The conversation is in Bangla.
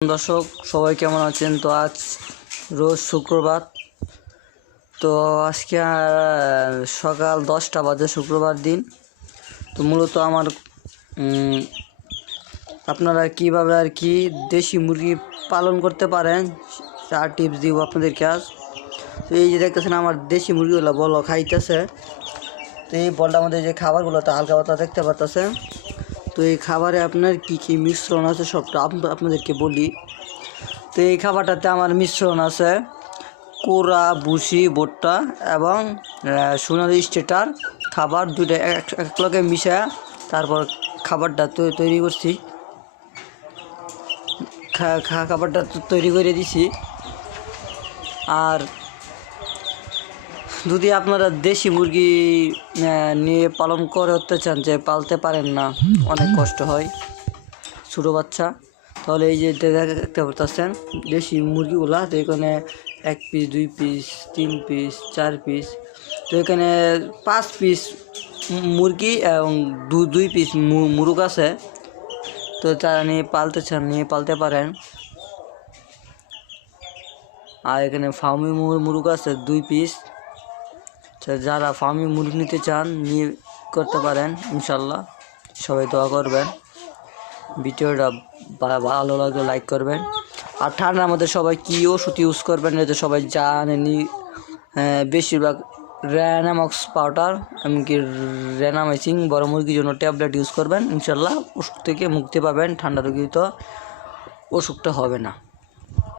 দর্শক সবাই কেমন আছেন? তো আজ রোজ শুক্রবার, তো আজকে সকাল 10টা বাজে, শুক্রবার দিন। তো মূলত আমার আপনারা কিভাবে আর কি দেশি মুরগি পালন করতে পারেন তার টিপস দিব আপনাদেরকে আজ। তো এই যে দেখতেছেন আমার দেশি মুরগিগুলো বলো খাইতেছে। তো এই বলটা আমাদের যে খাবারগুলো তো হালকা পাতলা দেখতে পারতেছেন। তো এই খাবারে আপনার কি কি মিশ্রণ আছে সবটা আপনাদেরকে বলি। তো এই খাবারটাতে আমার মিশ্রণ আছে কোরা, ভুসি, ভুট্টা এবং সোনালি স্টেটার খাবার, দুইটা একলগে মিশা তারপর খাবারটা তৈরি করছি, খাবারটা তৈরি করে দিছি। আর যদি আপনারা দেশি মুরগি নিয়ে পালন করতে চান, যে পালতে পারেন না, অনেক কষ্ট হয়, ছোটো বাচ্চা, তাহলে এই যে দেখতে পাচ্ছেন দেশি মুরগিগুলা। তো এখানে 1 পিস, 2 পিস, 3 পিস, 4 পিস, তো এখানে 5 পিস মুরগি এবং 2 পিস মুরগ আছে। তো যারা নিয়ে পালতে চান নিয়ে পালতে পারেন। আর এখানে ফার্মি মুরগ আছে 2 পিস। যারা ফার্মি মুরগ নিতে চান নিয়ে করতে পারেন ইনশাল্লাহ। সবাই দোয়া করবেন, ভিডিওটা ভালো লাগলে লাইক করবেন। আর ঠান্ডার মধ্যে সবাই কী ওষুধ ইউজ করবেন এটা সবাই জানেনি। বেশিরভাগ রেনামক্স পাউডার, এমনকি রেনামাইসিন বড় মুরগির জন্য ট্যাবলেট ইউজ করবেন, ইনশাল্লাহ ওষুধ থেকে মুক্তি পাবেন, ঠান্ডা রোগী তো অসুখটা হবে না।